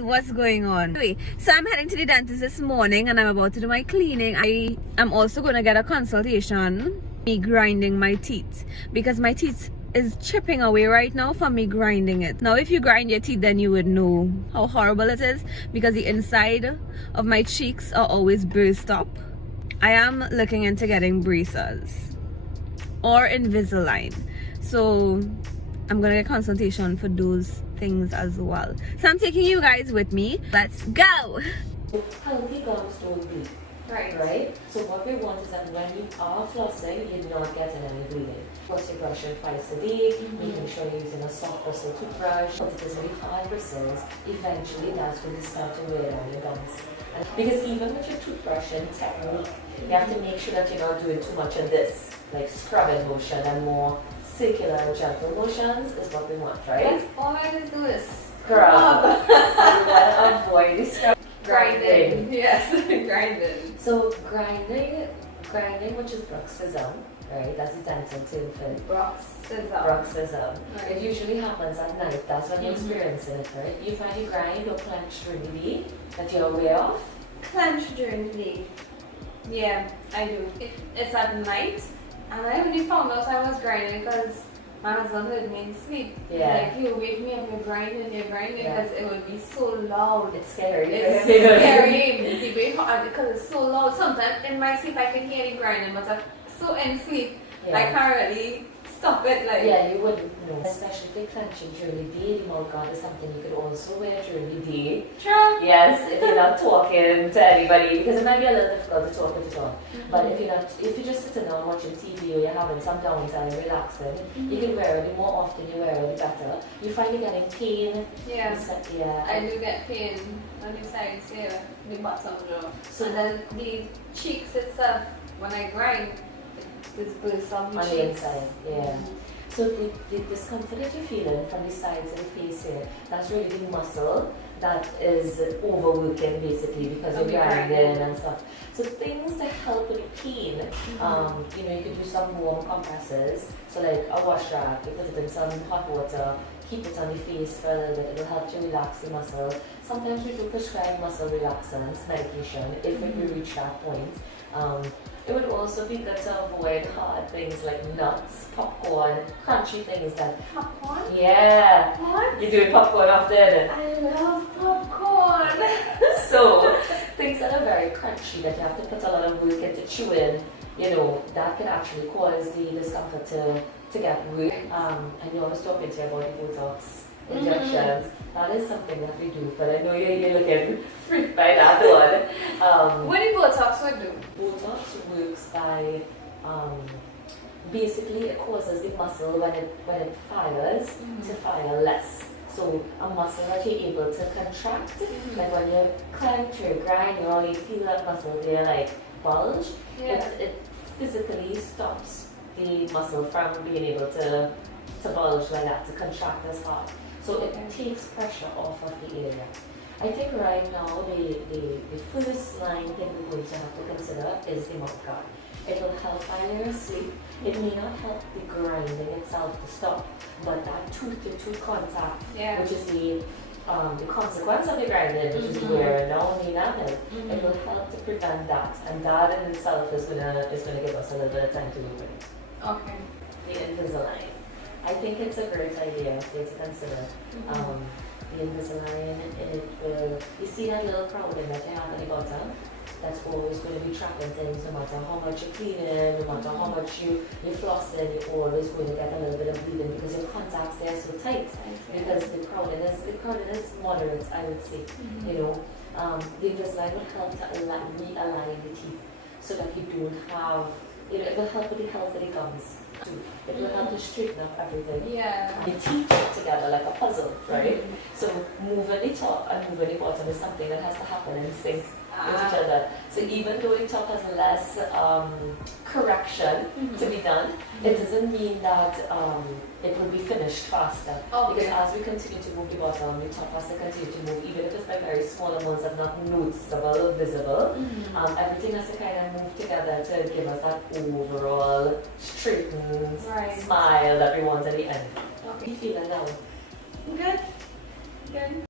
what's going on. Anyway, so I'm heading to the dentist this morning and I'm about to do my cleaning. I am also going to get a consultation, me grinding my teeth, because my teeth is chipping away right now from me grinding it. Now if you grind your teeth, then you would know how horrible it is, because the inside of my cheeks are always burst up. I am looking into getting braces or Invisalign, so I'm gonna get consultation for those things as well. So I'm taking you guys with me. Let's go. Healthy gums don't bleed. Right? So what we want is that when you are flossing, you're not getting any bleeding. Plus you're brushing twice a day, making sure you're using a soft bristle toothbrush. But if there's really hard bristles, eventually that's when you start to wear down your gums. And because even with your toothbrushing technique, you have to make sure that you're not doing too much of this, like scrubbing motion, and more circular and gentle motions is what we want, right? Yes, all I have to do is scrub. So you want to avoid the scrub. grinding. Yes, grinding. So grinding, which is bruxism, right? That's the dental term for it. Bruxism. Right. It usually happens at night. That's when you're experiencing it, right? You find you grind or clench during the day that you're aware of? Clench during the day. Yeah, I do. It's at night, and I only found out I was grinding because my husband heard me in sleep. Yeah. Like, you wake me up, you're grinding, because it would be so loud. It's scary. It's scary because it's so loud. Sometimes in my sleep I can hear it grinding, but I'm so in sleep, I can't really stop it. Like, yeah, you wouldn't know. Especially if you're clenching during the day, the mouth guard is something you could also wear during the day. True. Yes, if you're not talking to anybody, because it might be a little difficult to talk with you all. But if you're just sitting down watching TV or you're having some downtime, relaxing, you can wear it. The more often you wear it, the better. You find you're getting pain. Yeah. Yeah. I do get pain on the sides here, the bottom jaw. So then the cheeks itself, when I grind, this bursts on the on cheeks. the inside, yeah. So the discomfort that you're feeling from the sides of the face here, that's really the muscle that is overworking basically because you're grinding and stuff. So things to help with the pain, you could use some warm compresses. So like a wash rag, you put it in some hot water, keep it on the face for a little bit, it'll help to relax the muscle. Sometimes we do prescribe muscle relaxants, medication, if we reach that point. It would also be good to avoid hard things like nuts, popcorn, crunchy things that... Popcorn? Yeah. What? You're doing popcorn often. I love popcorn. So, things that are very crunchy that you have to put a lot of work into chewing, that can actually cause the discomfort to get worse. And you always talking to you about the Botox injections. That is something that we do, but I know you're looking freaked by that one. What did Botox would do? Botox works by basically it causes the muscle when it fires to fire less. So a muscle that you're able to contract, like when you clench or grind, you feel that muscle there like bulge. It physically stops the muscle from being able to bulge like that, to contract as hard. So it takes pressure off of the area. I think right now the first line thing we're going to have to consider is the mouth guard. It will help while you're asleep. It may not help the grinding itself to stop, but that tooth-to-tooth contact, which is the consequence of the grinding, which is wear down the enamel, it will help to prevent that, and that in itself is gonna give us a little bit of time to move it. Okay. The Invisalign. I think it's a great idea for you to consider. The Invisalign, you see that little crowding that you have at the bottom? That's always going to be trapping things, no matter how much you're cleaning, no matter how much you're flossing, you're always going to get a little bit of bleeding because your contacts there are so tight. Because the crowding is moderate, I would say. The Invisalign will help to realign the teeth so that you don't have, it will help with the health of the gums. It will help to straighten up everything. Yeah. The teeth fit together like a puzzle, right? So moving the top and moving the bottom is something that has to happen in sync with each other. So even though the top has less correction to be done, it doesn't mean that it will be finished faster. Because as we continue to move the bottom, the top has to continue to move, even if it's by very small amounts that are not noticeable or visible. Everything has to kind of move together to give us that overall straightened smile that we want at the end. How are you feeling now? Good. Good.